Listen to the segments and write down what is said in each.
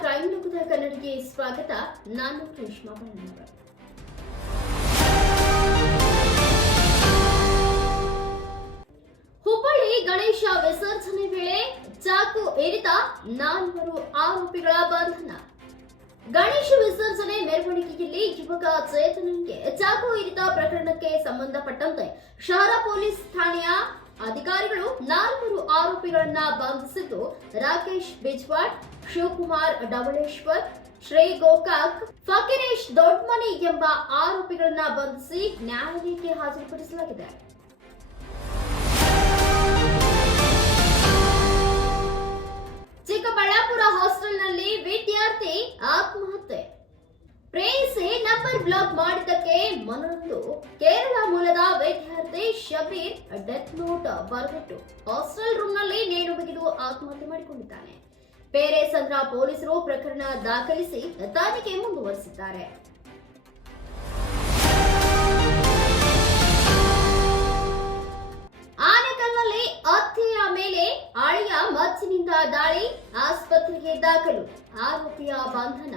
Crime ಲೋಕದ ಕನ್ನಡಿಗೆ ಸ್ವಾಗತ. ನಾನು ರೇಷ್ಮಾ ಬಣ್ಣವರ. ಹುಬ್ಬಳ್ಳಿ ಗಣೇಶ ವಿಸರ್ಜನೆ ವೇಳೆ ಚಾಕು ಇರಿತ 4 ಆರೋಪಿಗಳ ಬಂಧನ. ಗಣೇಶ ವಿಸರ್ಜನೆ ಮೆರವಣಿಗೆಯಲ್ಲಿ ಯುವಕ ಚೇತನನ್ಗೆ ಚಾಕು ಇರಿತ ಪ್ರಕರಣಕ್ಕೆ ಸಂಬಂಧಪಟ್ಟಂತೆ ಶಹರ ಪೊಲೀಸ್ ಠಾಣೆಯ ಅಧಿಕಾರಿಗಳು 4 ಆರೋಪಿಗಳನ್ನ ಬಂಧಿಸಿದ್ದು, ರಾಕೇಶ್ ಬಿಜ್ವಾಡ್, ಶಿವಕುಮಾರ್ ಡಬಳೇಶ್ವರ್, ಶ್ರೀ ಗೋಕಾಕ್, ಫಕೀರೇಶ್ ದೊಡ್ಮನಿ ಎಂಬ ಆರೋಪಿಗಳನ್ನ ಬಂಧಿಸಿ ನ್ಯಾಯಾಲಯಕ್ಕೆ ಹಾಜರುಪಡಿಸಲಾಗಿದೆ. ಚಿಕ್ಕಬಳ್ಳಾಪುರ ಹಾಸ್ಟೆಲ್ನಲ್ಲಿ ವಿದ್ಯಾರ್ಥಿ ಆತ್ಮಹತ್ಯೆ. ಪ್ರೇಯಸಿ ನಂಬರ್ ಬ್ಲಾಕ್ ಮಾಡಿದ್ದಕ್ಕೆ ಮನನೊಂದು ಕೇರಳ ಮೂಲದ ವಿದ್ಯಾರ್ಥಿ ಶಬೀರ್ ಡೆತ್ ನೋಟ್ ಬರೆದಿಟ್ಟು ಹಾಸ್ಟೆಲ್ ರೂಮ್ನಲ್ಲಿ ನೇಣು ಬಿಗಿದು ಆತ್ಮಹತ್ಯೆ ಮಾಡಿಕೊಂಡಿದ್ದಾನೆ. ಪೇರೇಸಂದ್ರ ಪೊಲೀಸರು ಪ್ರಕರಣ ದಾಖಲಿಸಿ ತನಿಖೆ ಮುಂದುವರೆಸಿದ್ದಾರೆ. ಆನೇಕಲ್ನಲ್ಲಿ ಅತ್ತೆಯ ಮೇಲೆ ಅಳಿಯ ಮಚ್ಚಿನಿಂದ ದಾಳಿ, ಆಸ್ಪತ್ರೆಗೆ ದಾಖಲು, ಆರೋಪಿಯ ಬಂಧನ.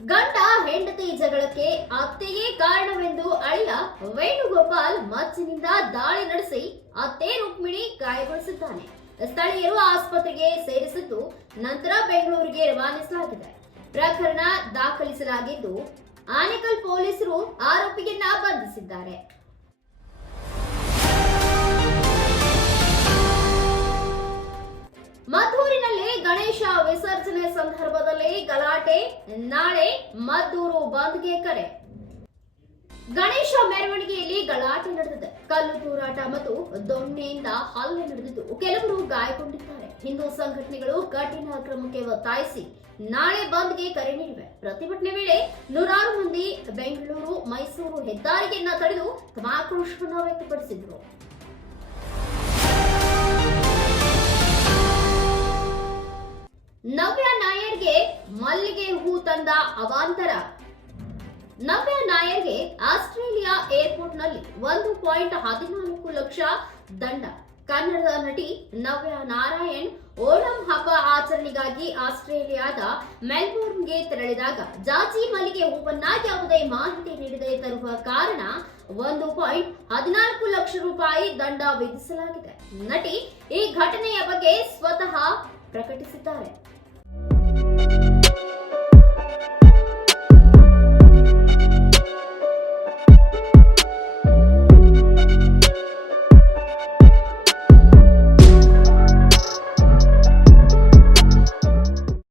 ಗಂಡ ಹೆಂಡತಿ ಜಗಳಕ್ಕೆ ಅತ್ತೆಯೇ ಕಾರಣವೆಂದು ಅಳಿಯ ವೇಣುಗೋಪಾಲ್ ಮಚ್ಚಿನಿಂದ ದಾಳಿ ನಡೆಸಿ ಅತ್ತೆ ರುಕ್ಮಿಣಿ ಗಾಯಗೊಳಿಸಿದ್ದಾನೆ. ಸ್ಥಳೀಯರು ಆಸ್ಪತ್ರೆಗೆ ಸೇರಿಸಿದ್ದು ನಂತರ ಬೆಂಗಳೂರಿಗೆ ರವಾನಿಸಲಾಗಿದೆ. ಪ್ರಕರಣ ದಾಖಲಿಸಲಾಗಿದ್ದು ಆನೇಕಲ್ ಪೊಲೀಸರು ಆರೋಪಿಯನ್ನ ಬಂಧಿಸಿದ್ದಾರೆ. ಮದ್ದೂರಿನಲ್ಲಿ ಗಣೇಶ ವಿಸರ್ಜನೆ ಸಂದರ್ಭದಲ್ಲಿ ಗಲಾಟೆ, ನಾಳೆ ಮದ್ದೂರು ಬಂದ್ಗೆ ಕರೆ. ಗಣೇಶ ಮೆರವಣಿಗೆಯಲ್ಲಿ ಗಲಾಟೆ ನಡೆದಿದೆ. ಕಲ್ಲು ತೂರಾಟ ಮತ್ತು ದೊಣ್ಣೆಯಿಂದ ಹಲ್ಲೆ ನಡೆದಿದ್ದು ಕೆಲವರು ಗಾಯಗೊಂಡಿದ್ದಾರೆ. ಹಿಂದೂ ಸಂಘಟನೆಗಳು ಕಠಿಣ ಕ್ರಮಕ್ಕೆ ಒತ್ತಾಯಿಸಿ ನಾಳೆ ಬಂದ್ಗೆ ಕರೆ ನೀಡಿವೆ. ಪ್ರತಿಭಟನೆ ವೇಳೆ ನೂರಾರು ಮಂದಿ ಬೆಂಗಳೂರು ಮೈಸೂರು ಹೆದ್ದಾರಿಯನ್ನ ತಡೆದು ತಮ್ಮ ಆಕ್ರೋಶವನ್ನು ವ್ಯಕ್ತಪಡಿಸಿದರು. ನವ್ಯ ನಾಯರ್ಗೆ ಮಲ್ಲಿಗೆ ಹೂ ತಂದ ಅವಾಂತರ. ನವ್ಯ ನಾಯರ್ಗೆ ಆಸ್ಟ್ರೇಲಿಯಾ ಏರ್ಪೋರ್ಟ್ನಲ್ಲಿ 1.14 ಲಕ್ಷ ದಂಡ. ಕನ್ನಡದ ನಟಿ ನವ್ಯ ನಾರಾಯಣ್ ಓಣಂ ಹಬ್ಬ ಆಚರಣೆಗಾಗಿ ಆಸ್ಟ್ರೇಲಿಯಾದ ಮೆಲ್ಬೋರ್ನ್ಗೆ ತೆರಳಿದಾಗ ಜಾಜಿ ಮಲ್ಲಿಗೆ ಹೂವನ್ನ ಯಾವುದೇ ಮಾಹಿತಿ ನೀಡದೆ ತರುವ ಕಾರಣ 1.14 ಲಕ್ಷ ರೂಪಾಯಿ ದಂಡ ವಿಧಿಸಲಾಗಿದೆ. ನಟಿ ಈ ಘಟನೆಯ ಬಗ್ಗೆ ಸ್ವತಃ ಪ್ರಕಟಿಸಿದ್ದಾರೆ.